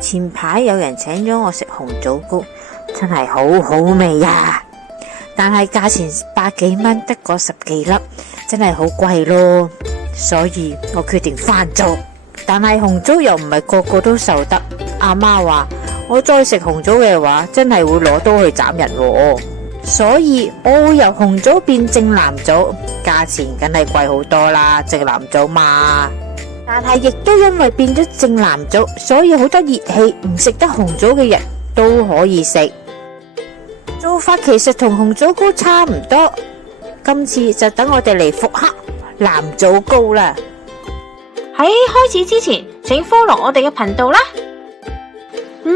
前排有人請咗我食紅棗糕，真係好好味呀！但係價錢百幾蚊，得個10幾粒，真係好貴咯。所以我決定翻做。但係紅棗又唔係個個都受得，阿媽話我再食紅棗嘅話，真係會攞刀去斬人喎。所以我會由紅棗變正藍棗，價錢梗係貴好多啦，正藍棗嘛。但係亦都因為變咗正藍棗，所以好多熱氣唔食得紅棗嘅人都可以食。做法其實同紅棗糕差唔多，今次就等我哋嚟復刻藍棗糕啦。喺開始之前，請 follow 我哋嘅頻道啦。喵！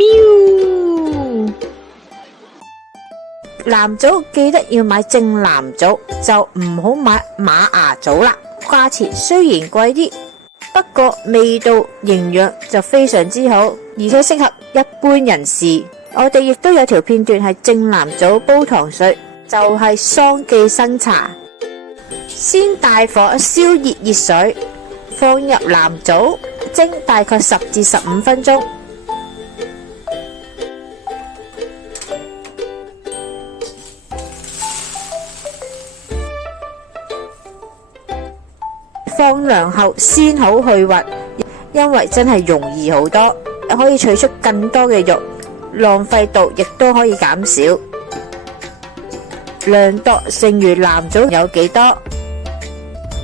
藍棗記得要買正藍棗，就唔好買馬牙棗啦。價錢雖然貴啲，不過味道營養就非常之好，而且適合一般人士。我哋亦都有條片段係正藍棗煲糖水，就係桑寄生茶。先大火燒熱熱水，放入藍棗，蒸大概10至15分鐘。放涼後先好去核，因為真係容易好多，可以取出更多嘅肉，浪費度亦都可以減少。量度剩餘藍棗有幾多，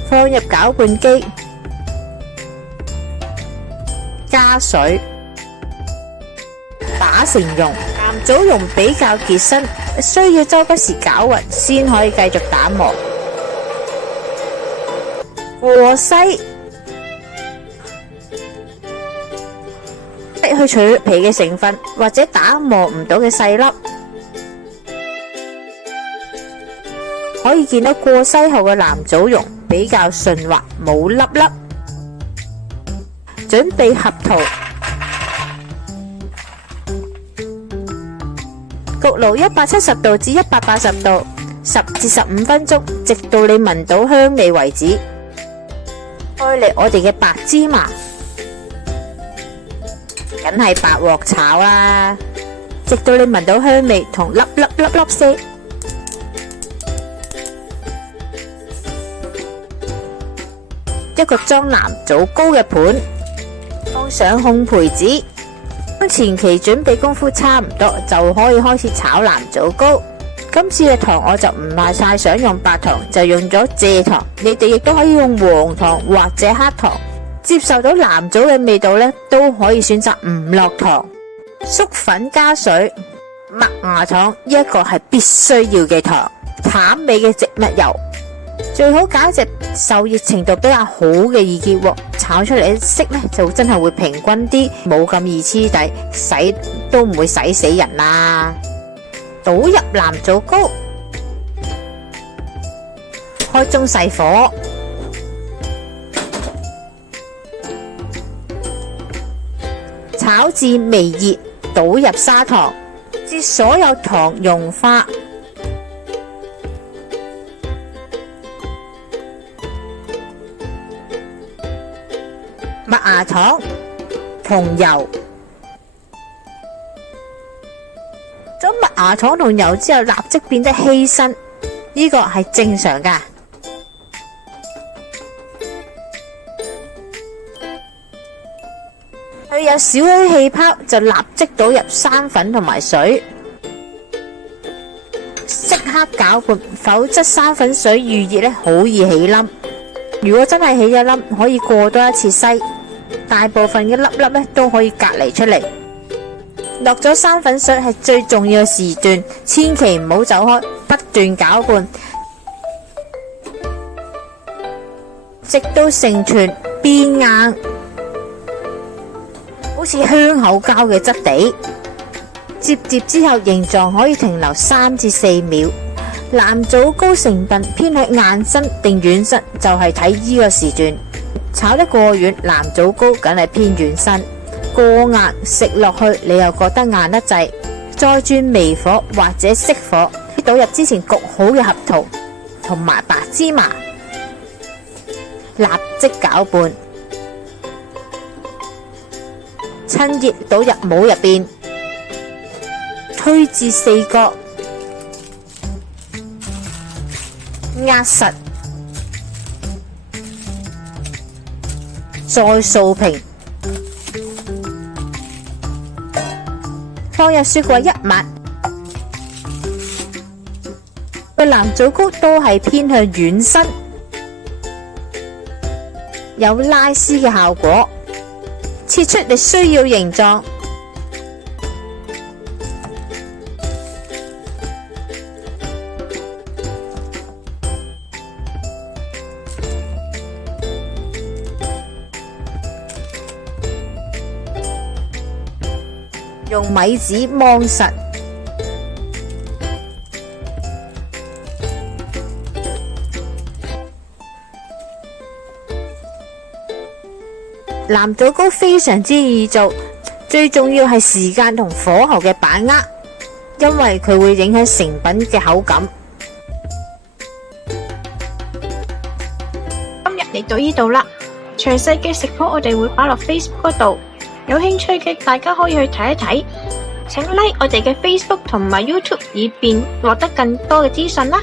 放入攪拌機，加水，打成蓉。藍棗蓉比較結身，需要周不時攪勻先可以繼續打磨。和西去除皮嘅成分或者打磨唔到嘅細粒，可以見到過篩後嘅藍棗蓉比較順滑，冇粒粒。準備合桃，焗爐170度至180度10至15分鐘，直到你聞到香味為止。開嚟我哋嘅白芝麻，梗係白鑊炒啦，直到你聞到香味同粒粒粒粒聲。一個裝藍棗糕嘅盤，放上烘焙紙。當前期準備功夫差唔多，就可以開始炒藍棗糕。今次嘅糖我就唔係太想用白糖，就用咗蔗糖。你哋亦都可以用黃糖或者黑糖。接受到藍棗嘅味道呢，都可以選擇唔落糖。粟粉加水，麥芽糖呢一個係必須要嘅糖。淡味嘅植物油，最好揀一隻受熱程度比較好嘅易結鑊，炒出嚟嘅色呢就真係會平均啲，冇咁易黐底，洗都唔會洗死人啦。倒入藍棗糕，開中細火，炒至微熱，倒入砂糖，至所有糖融化。麥芽糖同油。咗麥芽糖同油之後，立即變得稀身，呢個係正常噶。佢有少許氣泡，就立即倒入生粉同埋水，即刻攪拌，否則生粉水遇熱好易起冧。如果真係起咗冧，可以過多一次篩，大部分嘅粒粒都可以隔離出嚟。落咗生粉水係最重要嘅時段，千祈唔好走開，不斷攪拌，直到成團變硬，好似香口膠嘅質地。摺之後形狀可以停留3至4秒。藍棗糕成分偏向硬身定軟身，就係睇呢個時段。炒得過軟，藍棗糕梗係偏軟身。過硬食落去，你又覺得硬得滯，再轉微火或者熄火，倒入之前焗好嘅合桃同埋白芝麻，立即攪拌，趁熱倒入模入邊，推至四角，壓實，再掃平，放入雪櫃一晚。個藍棗糕都係偏向軟身，有拉絲嘅效果。切出你需要形狀，用米紙芒實。藍棗糕非常之易做，最重要係時間同火候嘅把握，因為佢會影響成品嘅口感。今日嚟到呢度啦，詳細嘅食譜我哋會擺落 Facebook 嗰度，有興趣嘅大家可以去睇一睇。請 like 我哋嘅 Facebook 同埋 YouTube，以便獲得更多嘅資訊啦。